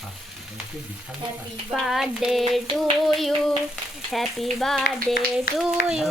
Happy birthday to you, happy birthday to you.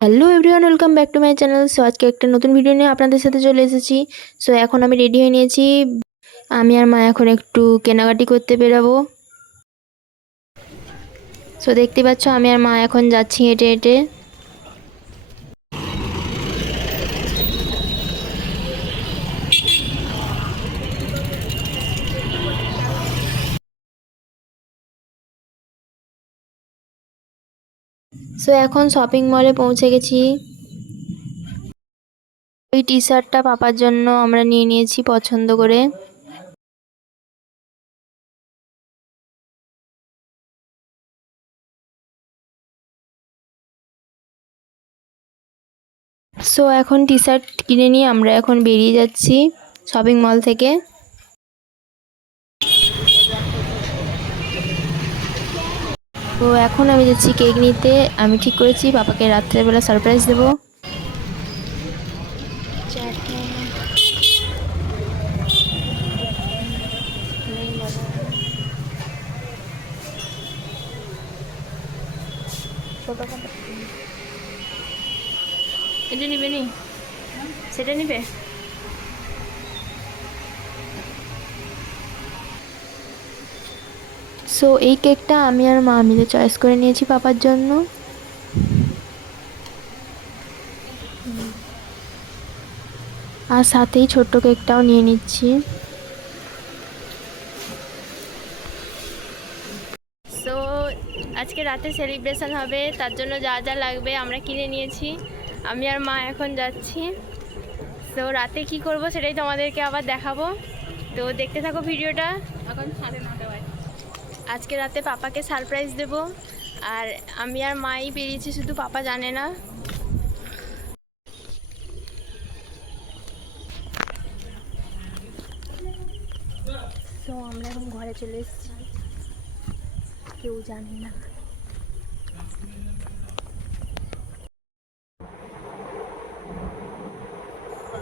Hello everyone, welcome back to my channel. So আজকে একটা নতুন video নিয়ে আপনাদের সাথে চলে এসেছি। সো এখন আমি রেডি হয়ে নিয়েছি। আমি আর মা এখন একটু কেনাকাটি করতে বেরাবো। সো দেখতে পাচ্ছ আমি আর মা এখন যাচ্ছি হেঁটে হেঁটে। সো এখন শপিং মলে পৌঁছে গেছি। এই টি শার্টটা পাপার জন্য আমরা নিয়ে নিয়েছি পছন্দ করে। সো এখন টি শার্ট কিনে নিয়ে আমরা এখন বেরিয়ে যাচ্ছি শপিং মল থেকে। তো এখন আমি যাচ্ছি কেক নিতে। আমি ঠিক করেছি পাপাকে রাত্রেবেলা সারপ্রাইজ দেবো। এটা নিবে নি, সেটা নিবে। সো এই কেকটা আমি আর মা মিলে চয়েস করে নিয়েছি পাপার জন্য। আর সাথেই ছোট্ট কেকটাও নিয়ে নিচ্ছি। সো আজকে রাতে সেলিব্রেশন হবে, তার জন্য যা যা লাগবে আমরা কিনে নিয়েছি। আমি আর মা এখন যাচ্ছি। তো রাতে কি করব সেটাই তোমাদেরকে আবার দেখাবো, তো দেখতে থাকো ভিডিওটা। এখন 9:30 বাজে। আজকে রাতে পাপাকে সারপ্রাইজ দেব, আর আমি আর মাই বেরিয়েছি, শুধু পাপা জানে না। তো আমরা এখন ঘরে চলে এসেছি, কেউ জানে না।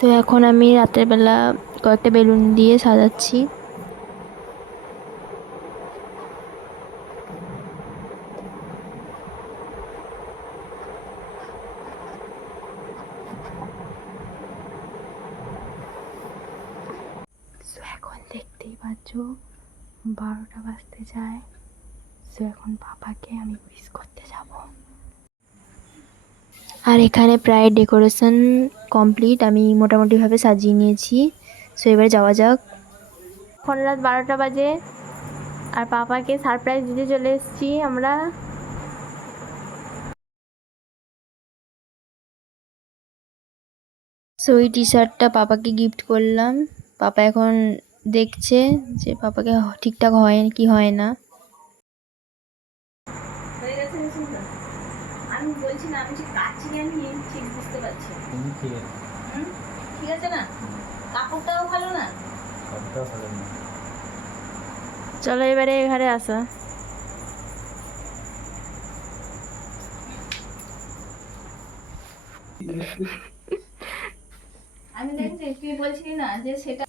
তো এখন আমি রাতের বেলা কয়েকটা বেলুন দিয়ে সাজাচ্ছি। সো এখন দেখতেই পাচ্ছ 12টা বাজতে যায়। সো এখন পাপাকে আমি উইশ করতে যাব। আর এখানে প্রায় ডেকোরেশন কমপ্লিট, আমি মোটামুটিভাবে সাজিয়ে নিয়েছি। সো এবারে যাওয়া যাক। এখন রাত 12টা বাজে আর পাপাকে সারপ্রাইজ দিতে চলে এসেছি আমরা। সো এই টি শার্টটা পাপাকে গিফট করলাম। পাপা এখন দেখছে যে পাপাকে ঠিকঠাক হয় কি হয় না। আমি বলছি না, আমি ঠিক কাচ্ছি, আমি ঠিক বুঝতে পারছি। ঠিক আছে না, কাপড়টাও ভালো না, চলো এবারে ঘরে আসো। আমি দেখছি তুই বলছিলি না যে সেটা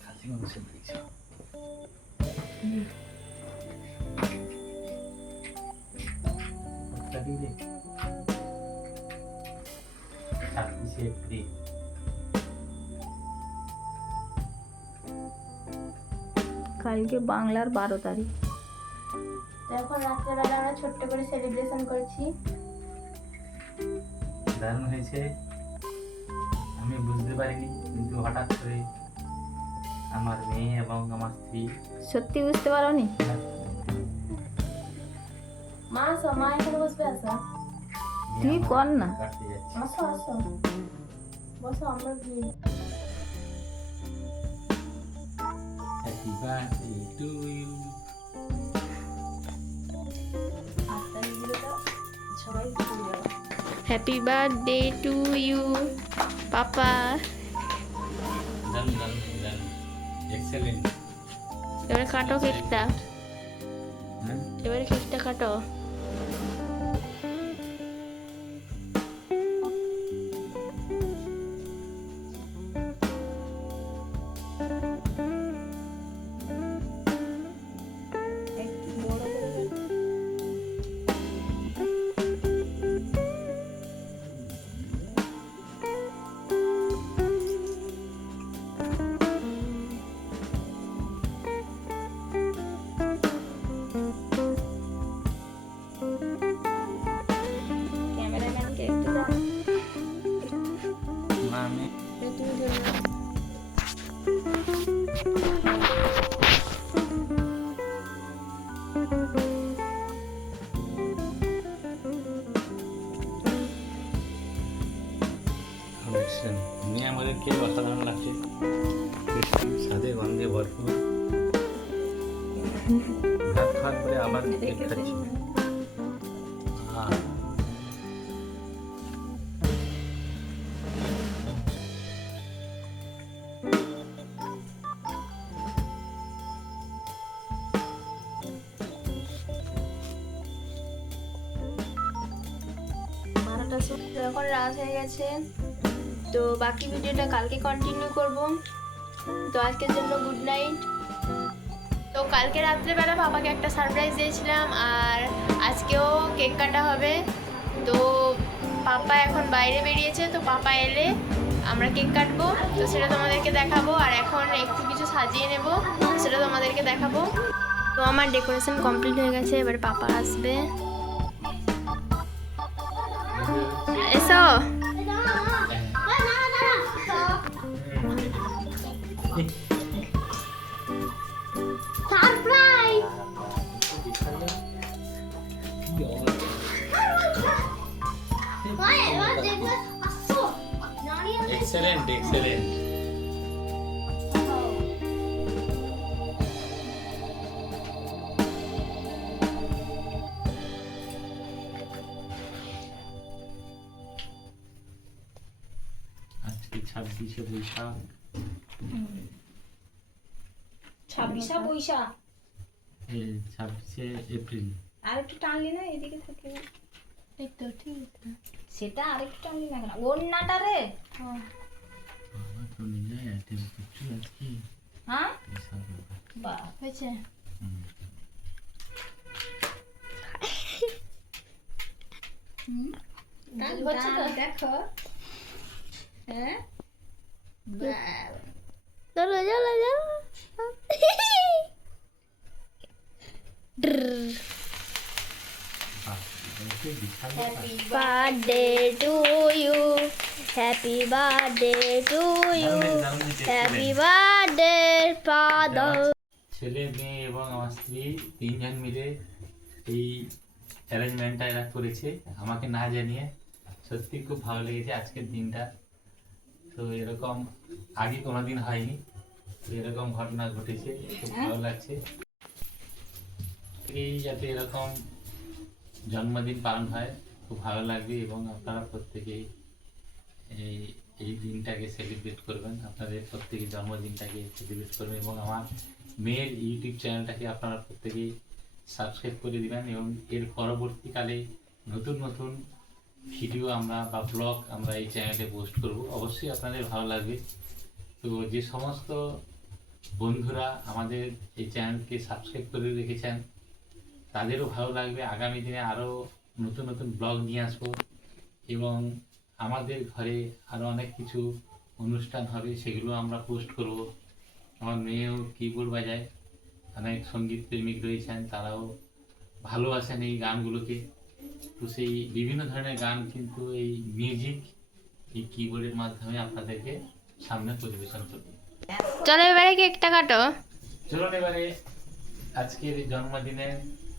কালকে বাংলার 12 তারিখ। এখন রাত্রেবেলা আমরা ছোট্ট করে সেলিব্রেশন করছি। দারুণ হয়েছে, আমি বুঝতে পারিনি, কিন্তু হঠাৎ করে আমার মেয়ে এবং আমার স্ত্রী। সত্যি বুঝতে পারোনি? মা আসো, মা এখানে বসবে, আসো তুই কর না, আসো আসো বসো, আমরা গিয়ে। Happy birthday to you. Happy birthday to you পাপা। দারুণ দারুণ দারুণ, এক্সেলেন্ট। এবারে কাটো কেকটা, হ্যাঁ, এবারে কেকটা কাটো। দেখছেন মেয়ে আমাদেরকে অসাধারণ লাগছে, স্বাদে গন্ধে ভরপুর। ভাত খাওয়ার পরে আবার কেক খাচ্ছি। এখন রাত হয়ে গেছে, তো বাকি ভিডিওটা কালকে কন্টিনিউ করব। তো আজকের জন্য গুড নাইট। তো কালকে রাত্রেবেলা পাপাকে একটা সারপ্রাইজ দিয়েছিলাম, আর আজকেও কেক কাটা হবে। তো পাপা এখন বাইরে বেরিয়েছে, তো পাপা এলে আমরা কেক কাটবো, তো সেটা তোমাদেরকে দেখাবো। আর এখন একটু কিছু সাজিয়ে নেব, সেটা তোমাদেরকে দেখাবো। তো আমার ডেকোরেশন কমপ্লিট হয়ে গেছে, এবার পাপা আসবে। এসো। Excellent excellent. আজকে 26শে বৈশাখ। 26শে বৈশাখ, 26শে এপ্রিল। আর একটু টানলি না এদিকে থাকে, এই তো ঠিক আছে। সেটা আর একটু টানলি না কেন ওড়নাটা রে? বাবা তো নিয়ে আইটেম কিছু আজকে হ্যাঁ বিশাল ব্যাপার। বাহ, হয়েছে। হুম। হচ্ছে তো? দেখো হ্যাঁ, চলো চলো চলো। বাহ, এটা বিশাল ব্যাপার। Happy birthday to you, happy birthday to you, happy birthday father. ছেলে মেয়ে এবং আমার স্ত্রী তিনজন মিলে এই অ্যারেঞ্জমেন্টটা এরা করেছে আমাকে না জানিয়ে। সত্যি খুব ভালো লেগেছে আজকের দিনটা। তো এরকম আগে কোনোদিন হয়নি, তো এরকম ঘটনা ঘটেছে, খুব ভালো লাগছে। এই যাতে এরকম জন্মদিন পালন হয় খুব ভালো লাগবে, এবং আপনারা প্রত্যেকেই এই এই দিনটাকে সেলিব্রেট করবেন, আপনাদের প্রত্যেকের জন্মদিনটাকে সেলিব্রেট করবেন। এবং আমার মেয়ের ইউটিউব চ্যানেলটাকে আপনারা প্রত্যেকেই সাবস্ক্রাইব করে দিবেন, এবং এর পরবর্তীকালে নতুন নতুন ভিডিও আমরা বা ব্লগ আমরা এই চ্যানেলে পোস্ট করব, অবশ্যই আপনাদের ভালো লাগবে। তো যে সমস্ত বন্ধুরা আমাদের এই চ্যানেলকে সাবস্ক্রাইব করে রেখেছেন তাদেরও ভালো লাগবে। আগামী দিনে আরও নতুন নতুন ব্লগ নিয়ে আসবো, এবং আমাদের ঘরে আরও অনেক কিছু অনুষ্ঠান হবে, সেগুলো আমরা পোস্ট করব। আমার মেয়েও কিবোর্ড বাজায়, অনেক সঙ্গীত প্রেমিক রয়েছেন, তারাও ভালোবাসেন এই গানগুলোকে। তো সেই বিভিন্ন ধরনের গান কিন্তু এই মিউজিক এই কিবোর্ডের মাধ্যমে আপনাদেরকে সামনে পরিবেশন করবে। চলো এবারে কেকটা কাটো। চলুন এবারে আজকের এই জন্মদিনে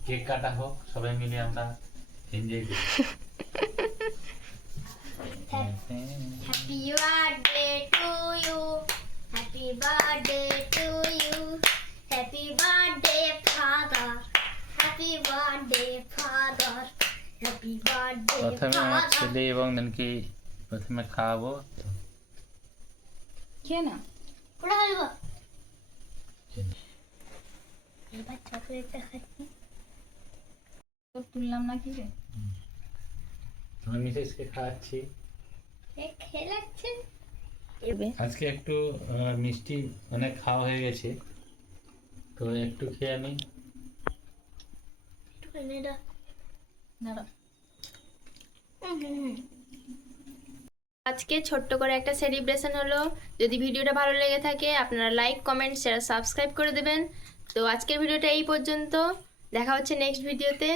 কেক কাটা হোক, সবাই মিলে আমরা এনজয় করি। Happy birthday to you, happy birthday to you, happy birthday father, happy birthday father, happy birthday প্রথমে আমার ছেলে এবং নানকে প্রথমে খাওয়াবো। খেয়ে না পুরো হলবো। এবার চকলেটটা খাচ্ছি। তোর তুললাম না কি রে? আমার মিসেসকে খাওয়াচ্ছি। খেয়ে লাগছে। আজকে একটু মিষ্টি অনেক খাওয়া হয়ে গেছে, তো একটু খেয়ে আমি। দাঁড়া, আজকে ছোট্ট করে একটা সেলিব্রেশন হলো। যদি ভিডিওটা ভালো লেগে থাকে আপনারা লাইক, কমেন্ট, শেয়ার, সাবস্ক্রাইব করে দেবেন। তো আজকের ভিডিওটা এই পর্যন্ত, দেখা হচ্ছে নেক্সট ভিডিওতে।